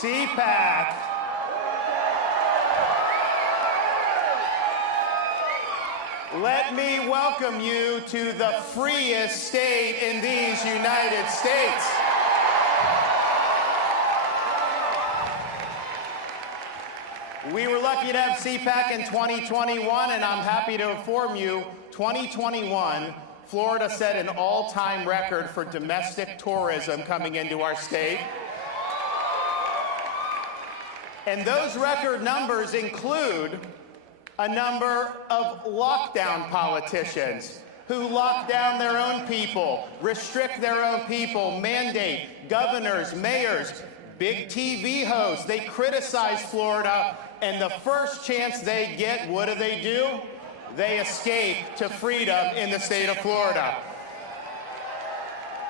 CPAC. Let me welcome you to the freest state in these United States. We were lucky to have CPAC in 2021, and I'm happy to inform you, 2021, Florida set an all-time record for domestic tourism coming into our state. And those record numbers include a number of lockdown politicians who lock down their own people, restrict their own people, mandate governors, mayors, big TV hosts. They criticize Florida, and the first chance they get, what do? They escape to freedom in the state of Florida.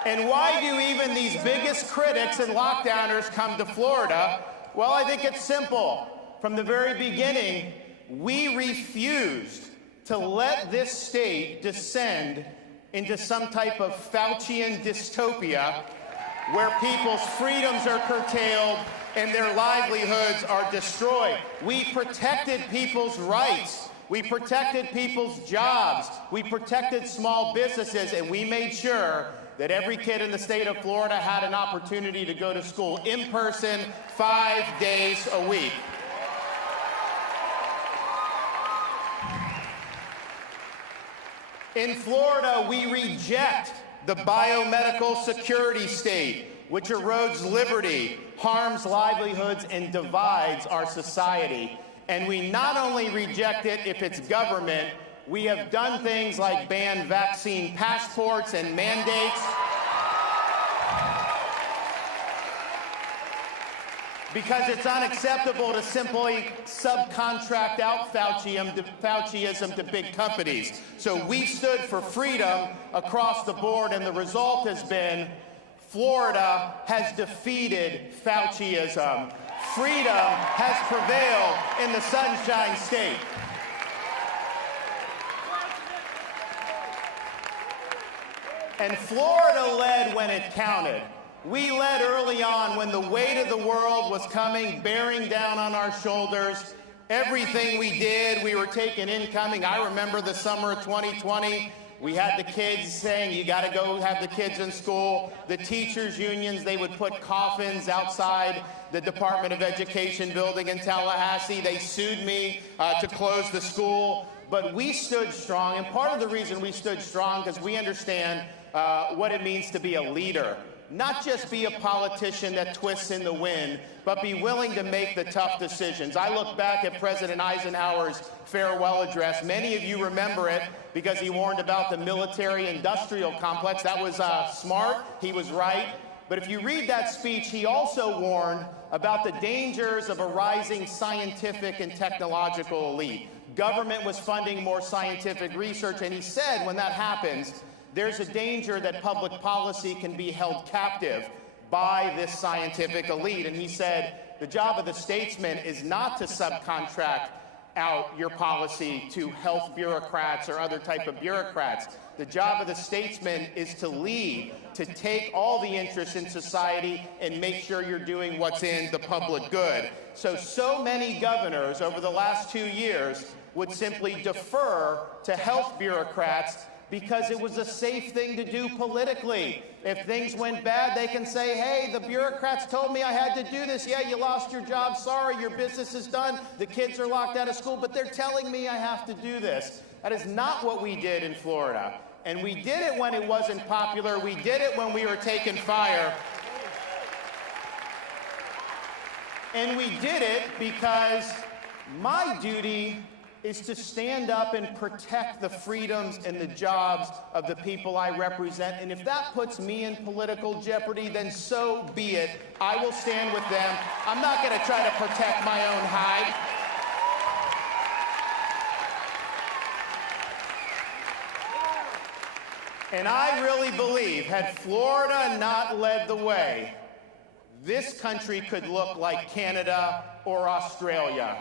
And why do even these biggest critics and lockdowners come to Florida? Well, I think it's simple. From the very beginning, we refused to let this state descend into some type of Faucian dystopia where people's freedoms are curtailed and their livelihoods are destroyed. We protected people's rights. We protected people's jobs. We protected small businesses, and we made sure that every kid in the state of Florida had an opportunity to go to school in person 5 days a week. In Florida, we reject the biomedical security state, which erodes liberty, harms livelihoods, and divides our society. And we not only reject it if it's government, we have done things like ban vaccine passports and mandates because it's unacceptable to simply subcontract out Fauciism to big companies. So we stood for freedom across the board, and the result has been Florida has defeated Fauciism. Freedom has prevailed in the Sunshine State. And Florida led when it counted. We led early on when the weight of the world was coming, bearing down on our shoulders. Everything we did, we were taking incoming. I remember the summer of 2020. We had the kids saying, you got to go have the kids in school. The teachers' unions, they would put coffins outside the Department of Education building in Tallahassee. They sued me to close the school. But we stood strong, and part of the reason we stood strong because we understand what it means to be a leader. Not just be a politician that twists in the wind, but be willing to make the tough decisions. I look back at President Eisenhower's farewell address. Many of you remember it because he warned about the military-industrial complex. That was smart. He was right. But if you read that speech, he also warned about the dangers of a rising scientific and technological elite. Government was funding more scientific research, and he said when that happens, there's a danger that public policy can be held captive by this scientific elite. And he said, the job of the statesman is not to subcontract out your policy to health bureaucrats or other type of bureaucrats. The job of the statesman is to lead, to take all the interests in society and make sure you're doing what's in the public good. So many governors over the last 2 years would simply defer to health bureaucrats because it was a safe thing to do politically. If things went bad, they can say, hey, the bureaucrats told me I had to do this. Yeah, you lost your job. Sorry, your business is done. The kids are locked out of school, but they're telling me I have to do this. That is not what we did in Florida. And we did it when it wasn't popular. We did it when we were taking fire. And we did it because my duty is to stand up and protect the freedoms and the jobs of the people I represent. And if that puts me in political jeopardy, then so be it. I will stand with them. I'm not going to try to protect my own hide. And I really believe, had Florida not led the way, this country could look like Canada or Australia.